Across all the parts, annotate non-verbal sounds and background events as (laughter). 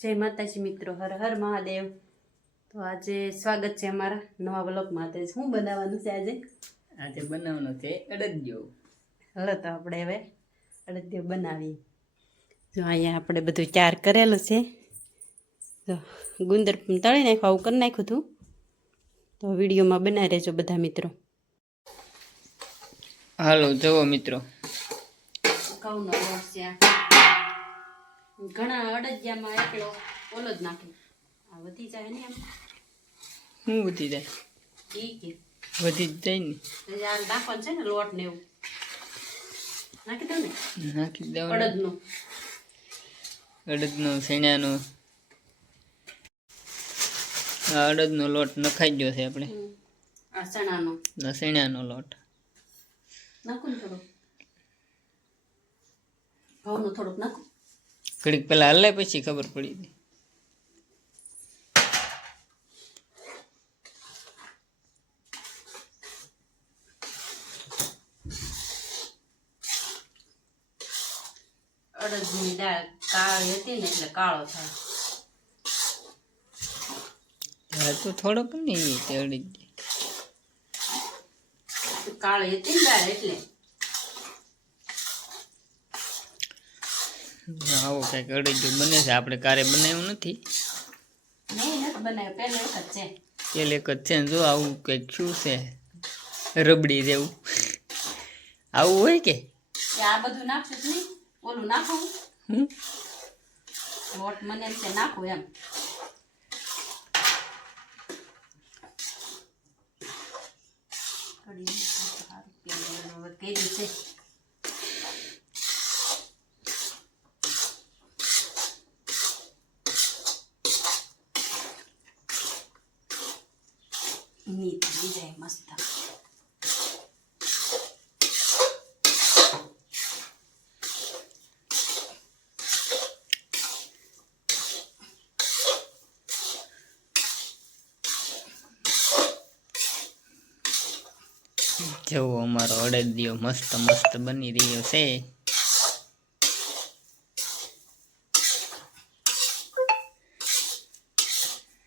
જય માતાજી મિત્રો હર હર મહાદેવ. તો આજે સ્વાગત છે અમારા નવા બ્લોગમાં તો શું બનાવવાનું છે આજે? આજે બનાવવાનું છે અડદિયો. હલો તો આપણે હવે અડદિયો બનાવીએ. જો અહીંયા આપણે બધું ચાર કરેલું છે. તો ગુંદર તળી નાખ્યું આવું કરી નાખ્યું હતું. તો વિડીયોમાં બનાવી રહેજો બધા મિત્રો. હાલો જુઓ મિત્રો. લોટ છે. ઘણા અડદિયામાં એકલો ઓલો જ નાખે. આ વધી જાય ને એમ. હું વધી જાય? ઈ કે. વધી જ જાય ને. યાર નાખવાનું છે ને લોટ ને એવું. નાખી દો ને. નાખી દેવાનું. અડદનો. અડદનો શેણાનો. આ અડદનો લોટ નખાઈ ગયો છે આપણે. આ ચણાનો આ શેણાનો લોટ. નાખું ને થોડુંક. થોડોક થોડુંક નાખું. ઘડીક પહેલાં હલાય પછી ખબર પડી હતી અડદની દાળ કાળી હતી ને એટલે કાળો થાય. તો થોડોક નહીં તે અડી કાળી હતી ને દાળ એટલે. આવો કંઈક જો બને છે. આપણે કારે બનાવ્યું નથી. પેલે એક જ છે. જ આવું કંઈક શું છે? રબડી જેવું. આવું હોય કે? આ બધું નાખશું નહીં? ઓલું નાખું? લોટ મને છે નાખું એમ. કેરી છે નીત થઈ જાય મસ્ત જુઓ અમારો અડદિયો મસ્ત મસ્ત બની રહ્યો છે.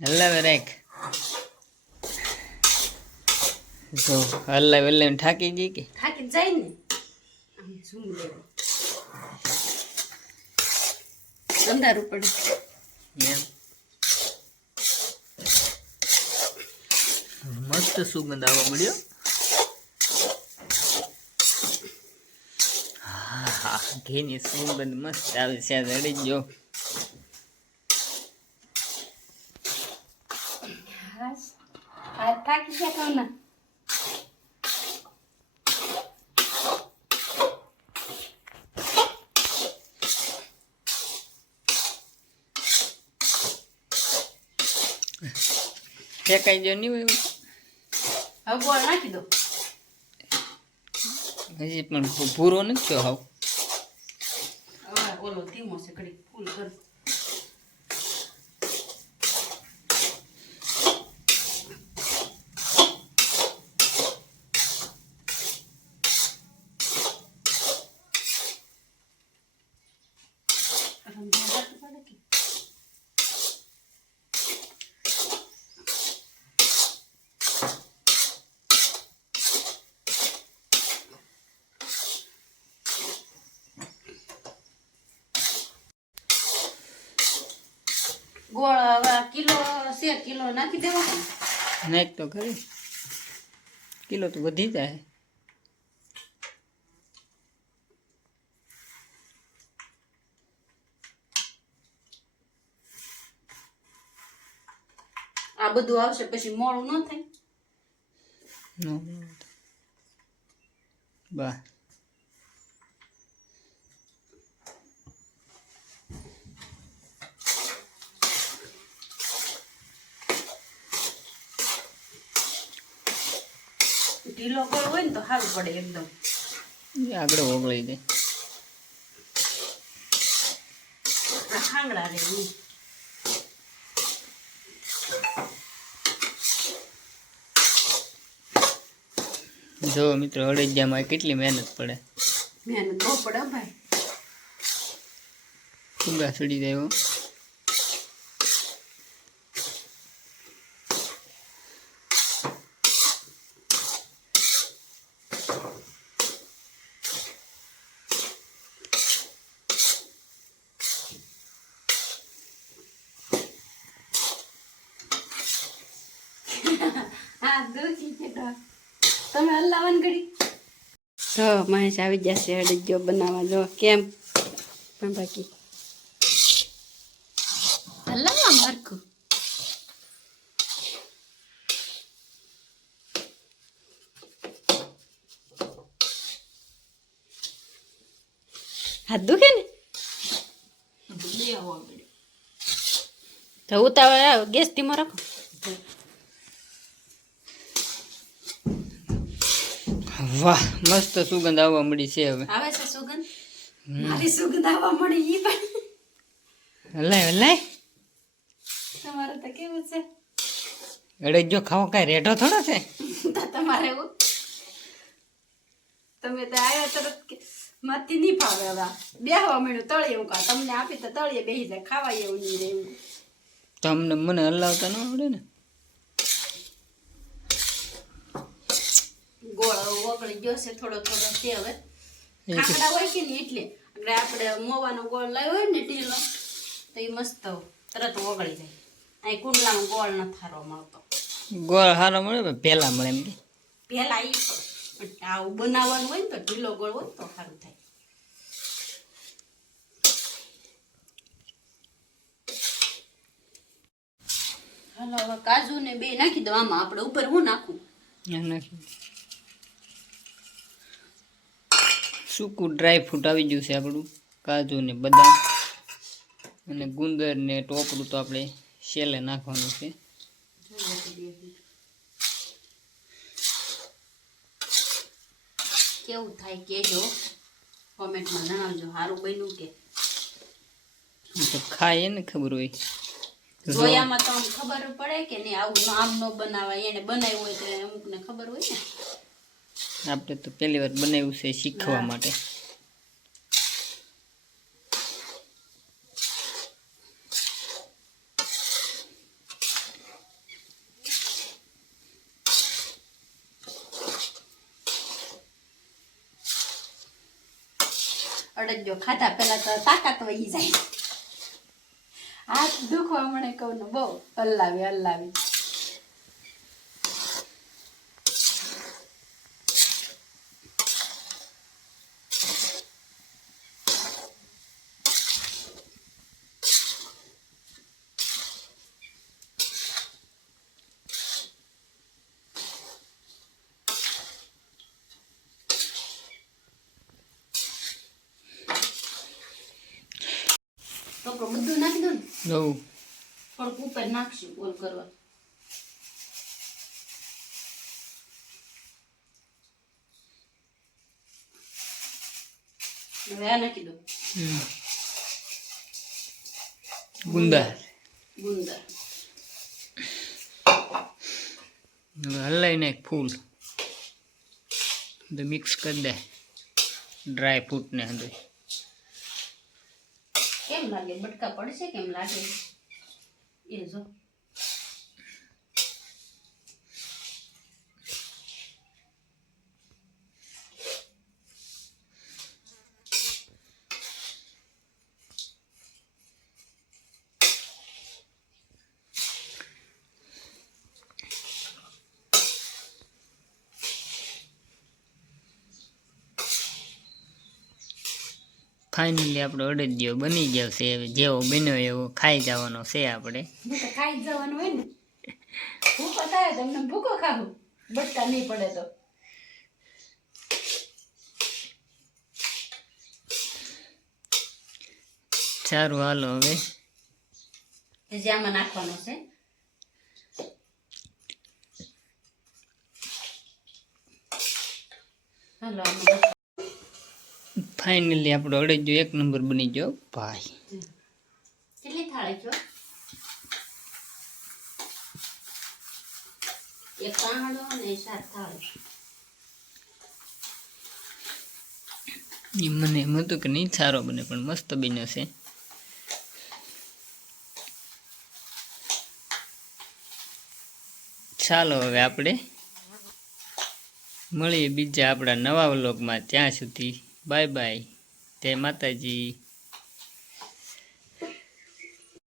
હલાવે રાખ. જો હલાવે હલાવે થાકી ગઈ કે? થાકી જાય ને? ગંધારું પડે. મસ્ત સુગંધ આવવા મળ્યો હા હા ઘીની સુગંધ મસ્ત આવે છે આ રડી ગયો હાશ આ થાકી ગયા તો ના ફેંકાઈ ગયો નહીં હોય હવે ગોળ નાખી દો હજી પણ ભૂ- ભૂરો નથી થયો હાવ હવે ઓલો ધીમો છે ઘડી ફૂલ કર રંધાતું પડે કે? ગોળ હવે આ કિલો છે કિલો નાખી દેવાનો નાખ તો ખરી કિલો તો વધી જાય આ બધું આવશે પછી મોડું ન થાય નો બા ઢીલો ગોળ હોય ને તો સારું પડે એકદમ. આગળ ઓગળી આ ખાંગડા રે. જો મિત્રો અડદિયામાં કેટલી મહેનત પડે. મહેનત બહુ પડે ભાઈ. ફૂગા ચડી જાય હો. હા દુખી છે તો તમે હલાવન ઘડી તો મહેશ આવી જશે અડજો બનાવવા જો કેમ પણ બાકી હલાવવા મારખું હાથ દુખે ને તો ઉતાવળ ગેસ ધીમો રાખો વાહ મસ્ત સુગંધ આવવા મળી છે હવે. આવે છે સુગંધ? મારી સુગંધ આવવા મળી ઈ પણ. હલાય હલાય. તમારે તો કેવું છે? અડજો ખાવો કાંઈ રેઢો થોડો છે? (laughs) તો તમારે એવું? તમે તો આવ્યા તરત કે માથી નહીં ફાવે હવે. બેહવા મળ્યું તળીએ એવું કા? તમને આપી તો તળીએ બેસી જાય ખાવા એવું નહીં રહેવું તમને મને હલાવતા ન આવડે ને. ગોળ ઓગળી ગયો છે થોડો થોડો તે હવે. ખાખડા હોય કે ને એટલે એટલે આપણે મોવાનો ગોળ લાવ્યો હોય ને ઢીલો તો એ મસ્ત તરત ઓગળી જાય. અહીં કુંડલામાં ગોળ ન થારો મળતો ગોળ હારો મળે પણ પહેલા મળે એમ કે. પહેલા ઈ આવું બનાવવાનું હોય ને તો ઢીલો ગોળ હોય તો સારું થાય. હાલો હવે કાજુ ને બે નાખી દો આમાં આપણે ઉપર હું નાખું? નાખી. સૂકું ડ્રાય ફ્રૂટ આવી ગયું છે આપણું. કાજુ ને બદામ અને ગુંદર ને ટોપરું તો આપણે શેલે નાખવાનું છે. કેવું થાય કેજો? કોમેન્ટમાં જણાવજો સારું બન્યું કે? તો ખાય ને ખબર હોય. જોયામાં તો આમ ખબર પડે કે નહીં આવું આમ ન બનાવાય એને બનાવ્યું હોય તો અમુકને ખબર હોય ને? આપણે તો પહેલી વાર બનાવ્યું છે શીખવા. માટે. અડદજો ખાધા પેલા તો તાકાત વહી જાય. હાથ દુખવા મને કહું બહુ હલાવી હલાવી તો પણ બધું નાખી દો ને બહુ થોડુંક ઉપર નાખશું ઓલ કરવા. હવે આ નાખી દો ગુંદર. ગુંદર. હવે હલાઈ ફૂલ. મિક્સ કરી દે. ડ્રાય ફ્રૂટને અંદર કેમ લાગે? બટકા પડશે કેમ લાગે? એ જો. ફાઇનલી આપણો અડદિયો બની ગયો છે. જેવો બન્યો એવો ખાઈ જવાનો છે આપણે. ખાઈ જવાનું હોય ને. ભૂખો થાય તમને ભૂખો ખાવું. બટકા નહીં પડે તો. સારું હાલો હવે. જે નાખવાનો છે. હાલો ફાઇનલી આપણો અડેજો એક નંબર બની ગયો. ભાઈ. કેટલી થાળી છો? એક સાત થાળી. મને એમ હતું કે નહીં સારો બને પણ મસ્ત બન્યો છે. ચાલો હવે આપણે મળીએ બીજા આપણા નવા વ્લોગમાં. ત્યાં સુધી બાય બાય. જય માતાજી.